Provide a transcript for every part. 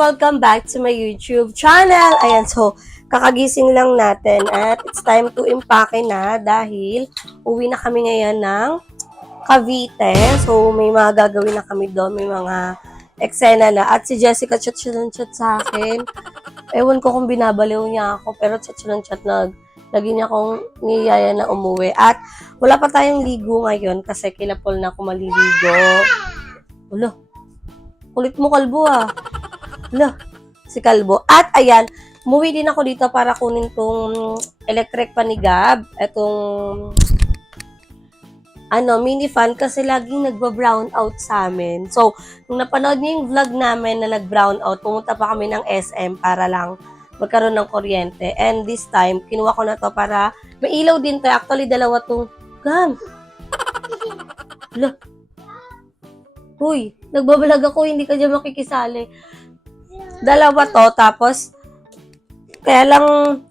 Welcome back to my YouTube channel. Ayan, so, kakagising lang natin at it's time to impake na dahil uwi na kami ngayon ng Cavite. So, may mga gagawin na kami doon, may mga eksena na. At si Jessica chat sa akin. Ewan ko kung binabaliw niya ako, pero chat lagi niya akong niyaya na umuwi. At wala pa tayong ligo ngayon kasi kilapol na ako maliligo. Wala. Kulit mo, kalbo ah. Wala. Si kalbo. At ayan, umuwi din ako dito para kunin tong electric pan ni Gab. Etong mini fan kasi laging nagba-brown out sa amin. So, nung napanood niyo yung vlog namin na nag-brown out, pumunta pa kami ng SM para lang magkaroon ng kuryente. And this time, kinuha ko na to para may ilaw din to. Actually, dalawa tong Gam. Wala. Uy, nagbabalag ako, hindi ka dyan makikisali. Dalawa to, tapos, kaya lang,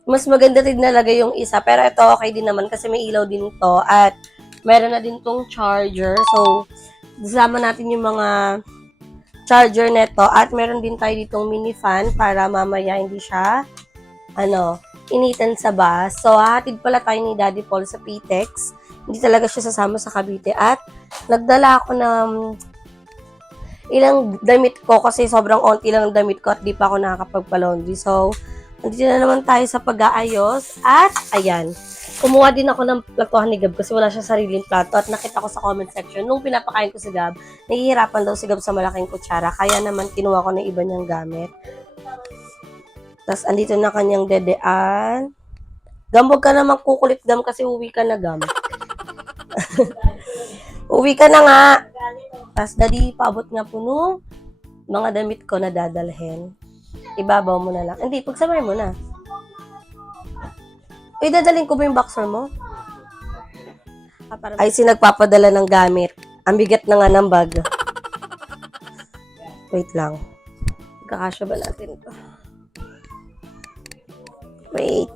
mas maganda din nalagay yung isa. Pero ito, okay din naman kasi may ilaw din to. At, meron na din tong charger. So, kasama natin yung mga charger neto. At, meron din tayo ditong mini fan para mamaya hindi siya, initan sa bus. So, hahatid pala tayo ni Daddy Paul sa PTEX. Hindi talaga siya sasama sa Cavite. At, nagdala ako ng ilang damit ko kasi sobrang onti lang ang damit ko at di pa ako nakakapagpa-laundry. So, nandito na naman tayo sa pag-aayos. At, ayan. Kumuha din ako ng platuhan ni Gab kasi wala siya sariling plato. At nakita ko sa comment section, nung pinapakain ko si Gab, nahihirapan daw si Gab sa malaking kutsara. Kaya naman, kinuha ko ng iba niyang gamit. Tapos, andito na kanyang dedean. Gam, huwag ka naman kukulit, Gam, kasi uwi ka na, Gam. Uwi ka na nga. Tapos, Daddy, paabot nga po nung mga damit ko na dadalhin. Ibabaw mo na lang. Hindi, pagsamay mo na. Uy, dadalhin ko ba yung boxer mo? Ay, sinagpapadala ng gamit. Ang bigat na nga ng bag. Wait lang. Kakasya ba natin ito? Wait.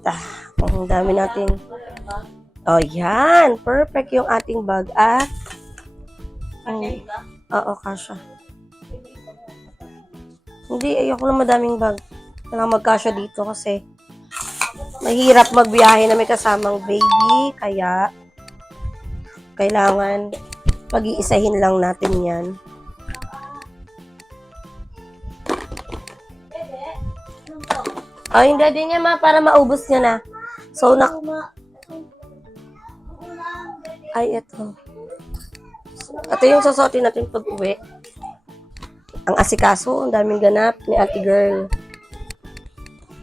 Ang dami natin. Oh, yan. Perfect yung ating bag. At oo, kasya. Hindi, ayoko na madaming bag. Kailangan magkasya dito kasi mahirap magbiyahe na may kasamang baby. Kaya, kailangan pag-iisahin lang natin yan. Oh, yung daddy niya para maubos niya na. So, ay, ito. Ito yung susuotin natin pag uwi. Ang asikaso, ang daming ganap ni ate girl.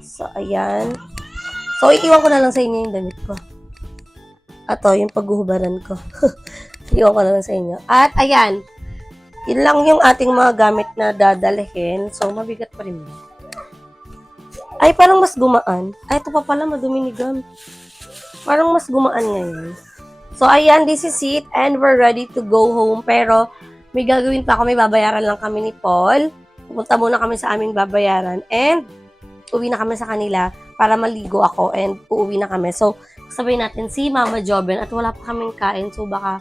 So, ayan. So, iiwan ko na lang sa inyo yung damit ko. Ito, yung paghuhubaran ko. Iiwan ko na lang sa inyo. At, ayan. Yun lang yung ating mga gamit na dadalhin. So, mabigat pa rin. Ay, parang mas gumaan. Ay, ito pa pala, madumi ni Gam. Parang mas gumaan ngayon. So, ayan, this is it. And we're ready to go home. Pero, may gagawin pa ako. May babayaran lang kami ni Paul. Pupunta muna kami sa aming babayaran. And, uwi na kami sa kanila para maligo ako. And, uuwi na kami. So, sabay natin si Mama Joben. At wala pa kaming kain. So, baka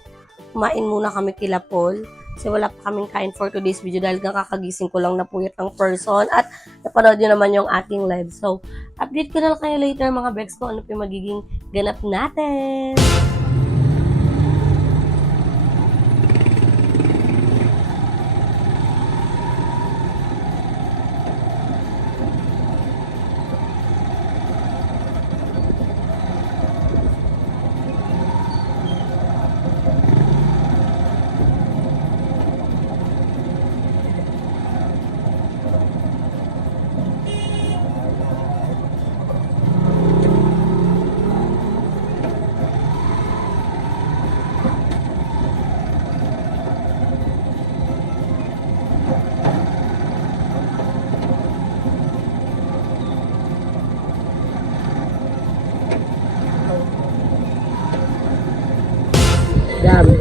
kumain muna kami kila Paul. Kasi wala pa kaming kain for today's video. Dahil kakagising ko lang napuyat ng person. At, napanood nyo naman yung ating live. So, update ko na lang kayo later mga begs ko. Ano pa yung magiging ganap natin. Gam.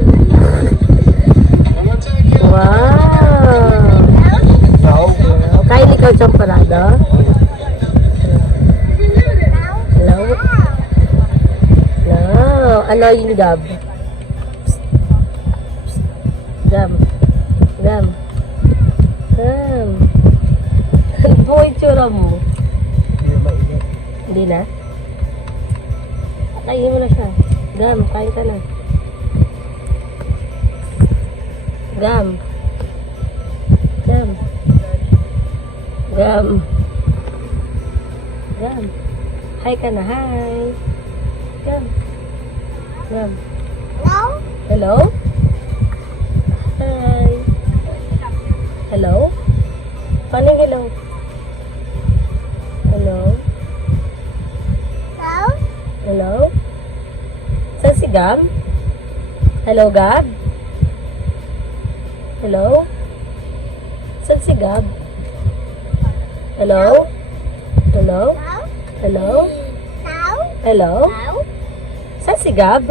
Wow! Kain ikaw champarado? Hello? Hello? Ano yung Gab? Gam. Gam. Gam. Ano ang itsura mo? Hindi na mainit. Hindi na? Kainin mo na siya. Gam, kain ka na. Gam. Gam. Gam. Gam. Hi ka na, hi. Gam. Gam. Hello? Hello? Hi. Hello? Paano yung hello? Hello? Hello? Hello? Saan si Gab? Hello, Gab? Hello? Saan si Gab? Hello? Hello? Hello? Hello? Hello? Hello? Saan si Gab?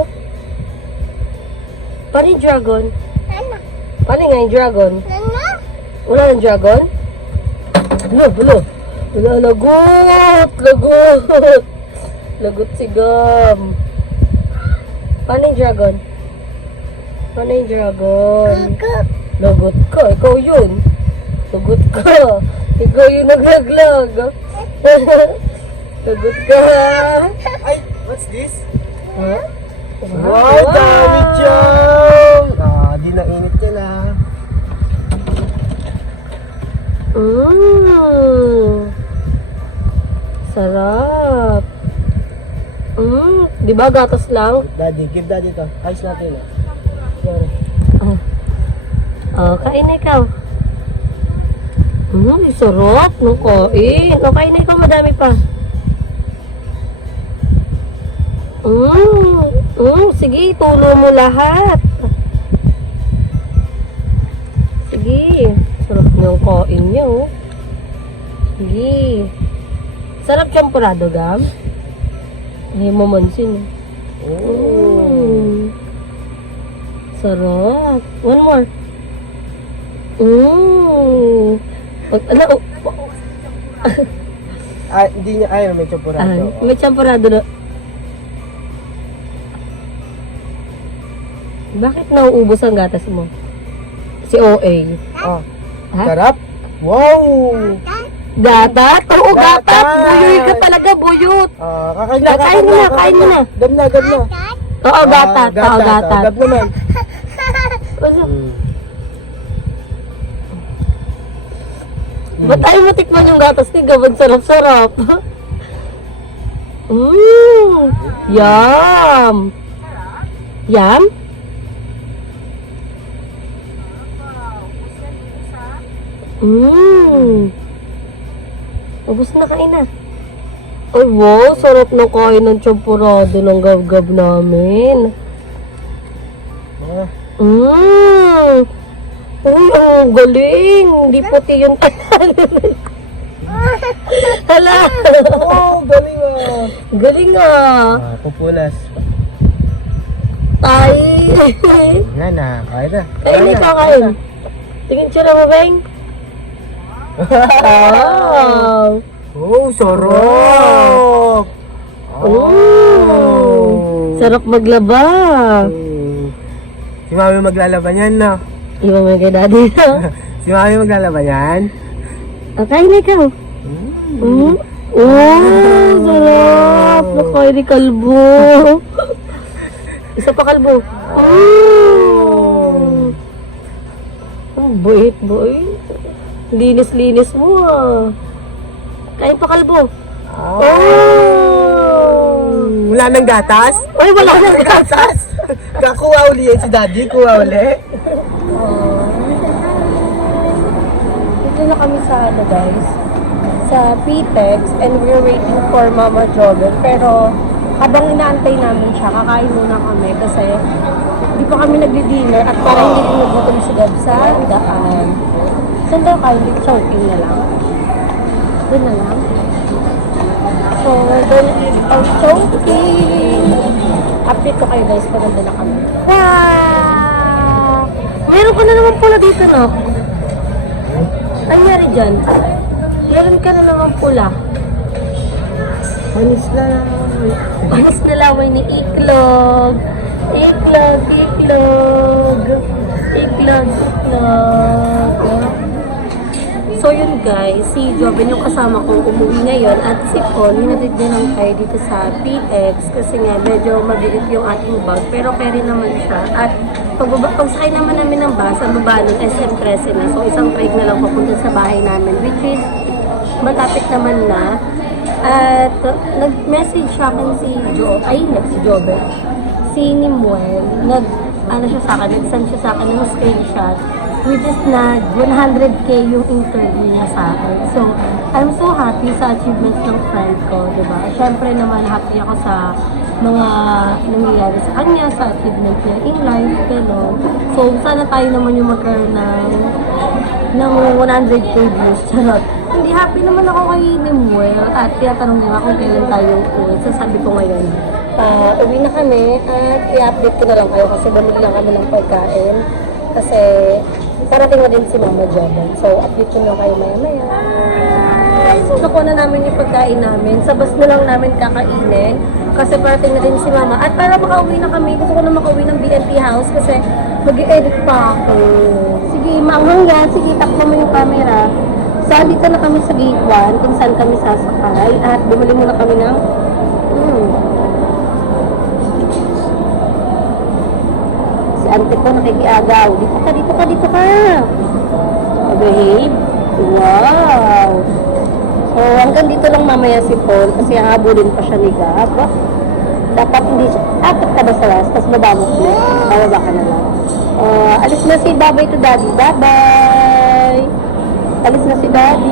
Paano yung dragon? Nana? Paano nga yung dragon? Nana? Wala ng dragon? Wala. Wala, lagot! Lagot! Lagot si Gab. Paano yung dragon? Paano yung dragon? Good. Lagot ka, ikaw yun. Lagot ka. Ikaw yung naglaglag. Lagot ka. Ay, what's this? Ha? Wow, dami dyan! Di na init ka na. Sarap. Di ba gatas lang? Daddy, give daddy to. Ayos natin eh. Kain na ikaw. Sarap ng kain. Kain na ikaw, madami pa. Sige, tulo mo lahat. Sige. Sarap ng kain niya, oh. Sige. Sarap champurado, Gam. Hindi mo mansin. Sarap. One more. Hindi niya, ayaw, may champurado. May champurado na. Bakit nauubos ang gatas mo? Si OA. Oh, Ha? sarap. Wow! Gatat? Oo, gatat. Gatat. Buyuy ka talaga, buyot. Kakain na, Kain mo na, kain mo na. Gab na, gab na. Oo, gatat. Oo, gatat. Gab naman. Ba't ayaw mo tikman yung gatas ni Gab? Ang sarap-sarap. Yum! Yum? Ubus na, kain na. Ay, wow, sarap ng kain ng champurado ng Gab-Gab namin. Uy, ang galing. Hindi puti yung Hala. Oh, galing ah. Galing ah. Pupulas. Ay. Nga na, kain na. Kain ikaw, kain. Tingin siya lang, Beng. Wow. Oh, sarap. Sarap maglaba. Si Mami maglalaban yan, no? Iba mo kay daddy na. Si Mami maglalaban yan? Kain na ikaw. Sarap. Nakain ni kalbo. Isa pa kalbo. Buit. Linis mo ah. Kain pa kalbo. Wala nang gatas? Ay, wala nang gatas. Kakuha uli yan si Daddy, kuha uli. Dito na kami sa guys. Sa PTEX and we're waiting for Mama Jobel. Pero habang inaantay namin siya, kakain muna kami kasi hindi pa kami nagdi-dinner at parang hindi rin nagutom si Gab sa daan. Saan daw kain? Chowking na lang. Doon na lang. So, we're gonna eat our chowking. Update ko kayo guys pag nandun na kami. Wow! Meron ka na naman pula dito, no? Ano nangyari dyan? Meron ka na naman pula. Panis na laway ni Iklog. Iklog. So yun guys, si Joven yung kasama kong umuwi ngayon at si Paul, hinatid din lang tayo dito sa PX kasi nga medyo mabigat yung ating bag pero carry naman siya. At pagsakay naman namin ng bus, ang baba ng SM Crescent na. So isang break na lang papunta sa bahay namin which is malapit naman na. At nag-message sa akin si Joven, si Nimuel, siya sa akin, nag-send siya sa akin ng screenshot which is na 100k yung interview niya sa akin. So, I'm so happy sa achievements ng friend ko, diba? Syempre naman, happy ako sa mga nangyayari sa kanya, sa achievement niya in life, gano'n. So, sana tayo naman yung magkaroon ng 100k views, charot. Hindi, happy naman ako kay Nimuel at tinatanong niya kung kailan tayo uwi. So, sabi ko ngayon, uwi na kami at i-update ko na lang kayo kasi bumili lang kami ng pagkain. Kasi parating na din si Mama Joven. So, update ko lang kayo maya-maya. So, nakuha na namin yung pagkain namin. Sa bus na lang namin kakainin. Kasi parating na din si Mama. At para makauwi na kami, gusto ko na makauwi ng BNT house kasi mag-i-edit pa ako. Sige, maanghang yan. Sige, takbo mo yung camera. So, dito na kami sa gate 1 kung saan kami sasakay. At bumili muna kami ng ante ko nakikiagaw. Dito ka. Oh, behave. Wow. So, hanggang dito lang mamaya si Paul kasi hahabulin pa siya ni Gab. Dapat hindi siya, apat ka ba sa last? Tapos baba mo ko. Bababa ka na lang. Alis na si Babay to Daddy. Bye-bye. Alis na si Daddy.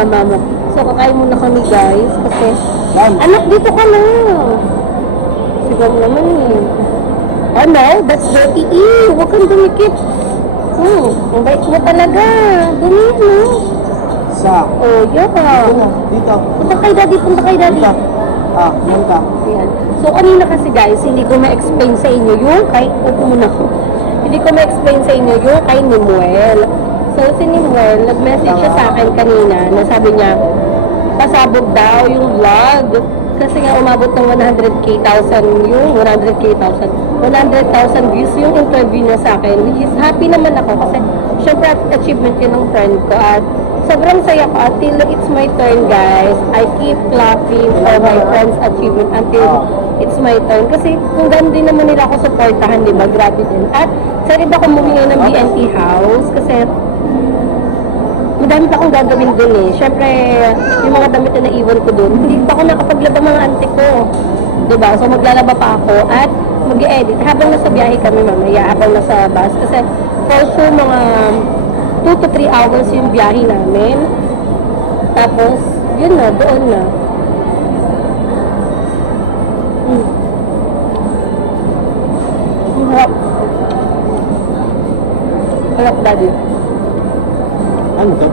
Mama. So, kakain muna kami guys kasi anak, dito ka na. Sigaw naman eh. Oh no, that's dirty. Ew, huwag kang dumikit. Ang bait mo talaga. Dumi mo. Oh, yeah. Dito. Punta kay Daddy. Dito. Yan ka. Ayan. So, kanina kasi guys, hindi ko ma-explain sa inyo yung kay... Upo muna ko. Hindi ko ma-explain sa inyo yung kay Nimuel. So, si Nimuel, nag-message siya sa akin kanina na sabi niya, pasabog daw yung vlog. Kasi nga umabot ng 100,000 views yung interview niya sa akin. Which is happy naman ako kasi syempre achievement yun ng friend ko. At sobrang saya ko until it's my turn guys. I keep clapping for my friend's achievement until it's my turn. Kasi kung gano'n din naman nila ako supportahan, di ba? Grabe din. At sorry ba kung bumili ng BNT house kasi madami pa akong gagawin dun eh. Siyempre, yung mga damit na naiwan ko dun, hindi pa ako nakapaglaba mga auntie ko. Diba? So, maglalaba pa ako at mag-i-edit. Habang nasa biyahe kami mamaya, habang nasa bus. Kasi, for sure, mga 2 to 3 hours yung biyahe namin. Tapos, yun na, doon na. Harap. Harap, Daddy. Ano to?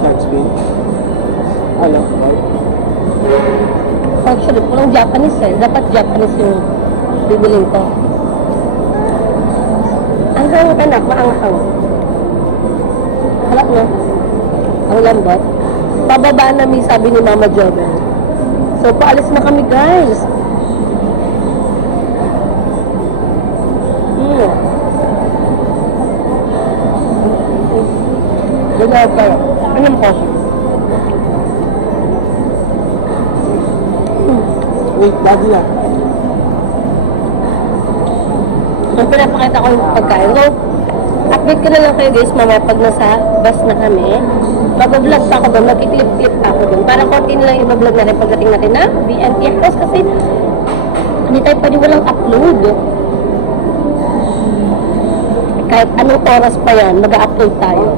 Shark screen? Ano? Actually, pulang Japanese eh. Dapat Japanese yung bibiling ko. Anghang anak, maanghang. Halak na. Ang lambot. Pababaan namin sabi ni Mama Joven. So, paalis na kami guys. Ganyan tayo. Anong po? Wait, Daddy na. So, pinapakita ko yung pagkain. So, update ko na lang kayo guys mamaya pag nasa bus na kami. Mag-vlog pa ako doon, mag-clip-clip pa ako doon. Para konti na lang i-vlog natin pagdating natin na BNT house kasi hindi tayo pwede walang upload. Kahit anong oras pa yan, mag-upload tayo.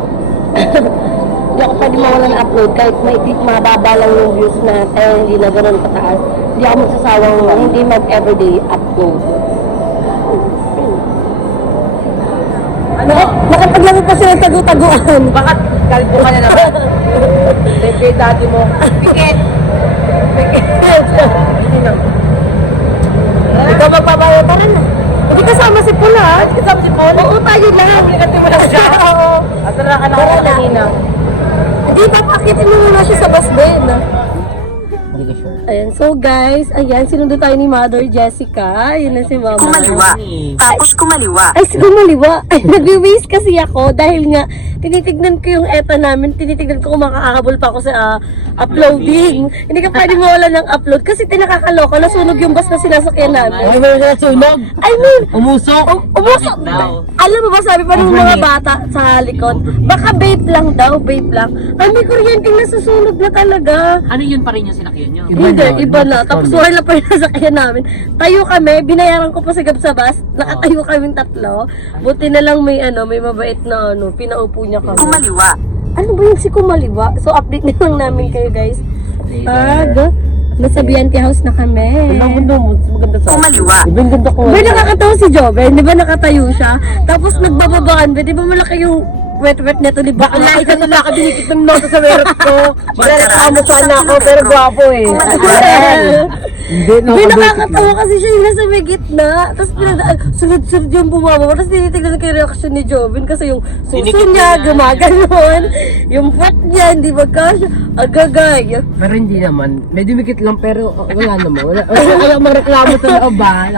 Hindi ako pwede mawala na upload kahit mababa lang yung views natin, hindi na gano'n kataas. Hindi ako magsasawang hindi mag-everyday upload. Ano? Nakapaglaro pa sila tagu-taguan. Bakit kalbo ka na naman? Bebe, daddy mo. Pikit! Ikaw magpapayo, tara na. Hindi kasama si Paul ha? Hindi kasama si Paul? Oo, tayo lang. Aplikati mo lang siya. Oo. At tara ka na ako kanina. Hindi, papakitin mo muna siya sa bus din. Hindi ko sure. Ayan, so guys, ayan, sinundo tayo ni Mother Jessica. Ayun na si Mama. Tapos kumaliwa. Ay, sige, maliwa. Ay, nag-waste kasi ako dahil nga, tinitignan ko yung ETA namin, tinitignan ko kung makakahabol pa ako sa uploading. Hindi ka pwede mawala ng upload kasi tinakakaloka, nasunog yung bus na sinasakyan namin. Ay, meron na sunog. I mean, Umusok. umusok. Alam mo ba, sabi pa ng mga bata sa likod, baka vape lang daw, vape lang. Ay, may kuryenteng nasusunog na talaga. Ano yun pa rin yung sinakyan nyo? Hindi, iba na. Tapos wala pa yung nasakyan namin. Tayo kami, binayaran ko pa sa bus, nakatayo kaming tatlo. Buti na lang may may mabait na pinaupo niya kami. Kumaliwa. Ano ba yung si Kumaliwa? So update na lang namin kayo guys. Nasa BNT house na kami. Ang mundo mo, maganda sa. Kumaliwa. Ibang ganda ko. May nakakatawa si Joven, di ba nakatayo siya? Tapos nagbababaan ba, di ba malaki yung wet-wet neto ni Baka? Wala, ikaw na nakadinikit ng noto sa meron ko. Magreklamo sana ako, pero gwapo eh. Hindi, May nakakatawa kasi siya yung nasa may gitna. Tapos sunod-sunod yung bumaba. Tapos tinitignan ko yung reaction ni Joven kasi yung suso niya, gumaganon. Yung foot niya, hindi magkasya. Agagay. Pero hindi naman. May dumikit lang pero wala naman. Wala magreklamo sa loob ba?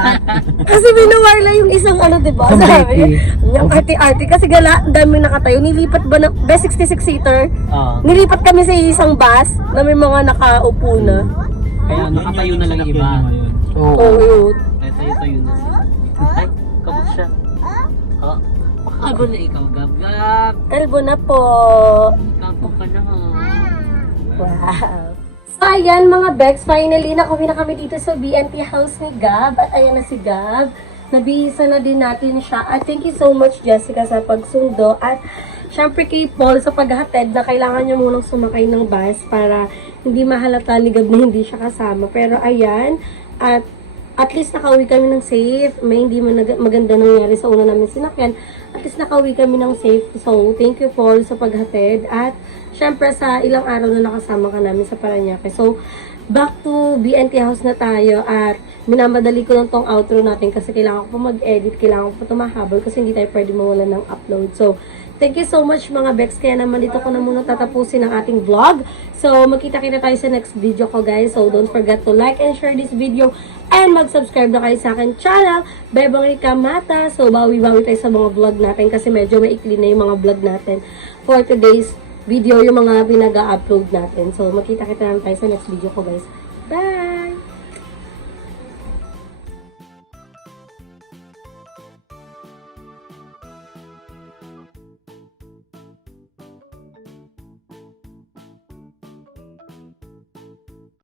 Kasi minawala yung isang diba? Ang Sabi baby. niya, yung arte-arte. Kasi gala, ang daming nakatayo. Nilipat ba ng, best 66-seater? Oo. Nilipat kami sa isang bus na may mga nakaupo na. Kaya nakatayo na lang yung iba. Oo. Oo, yun. Kaya tayo-tayo na sila. Ay, kabot siya. Oh, makakalbo na ikaw, Gab-Gab. Kalbo na po. Kampo ka na ha. Wow. So, ayan mga Bex, finally nakauwi na kami dito sa BNT house ni Gab. At ayan na si Gab. Nabihisa na din natin siya. At thank you so much, Jessica, sa pagsundo. At syempre kay Paul sa paghatid na kailangan niya munang sumakay ng bus para hindi mahalata ni Gab na hindi siya kasama. Pero ayan, at least nakauwi kami ng safe. May hindi maganda nangyari sa una namin sinakyan. At least nakauwi kami ng safe. So, thank you Paul sa paghatid. At syempre sa ilang araw na nakasama ka namin sa Paranaque. So, back to BNT house na tayo at minamadali ko lang tong outro natin kasi kailangan ko pa mag-edit, kailangan ko pa tumahabol kasi hindi tayo pwede mawala ng upload. So, thank you so much mga Bex. Kaya naman dito ko na muna tatapusin ang ating vlog. So, magkita-kita tayo sa next video ko guys. So, don't forget to like and share this video and mag-subscribe na kayo sa akin channel, Bebang Rica Mata. So, bawi-bawi tayo sa mga vlog natin kasi medyo maikli na yung mga vlog natin for today's video, yung mga pinag-upload natin. So, magkita-kita naman tayo sa next video ko guys. Bye!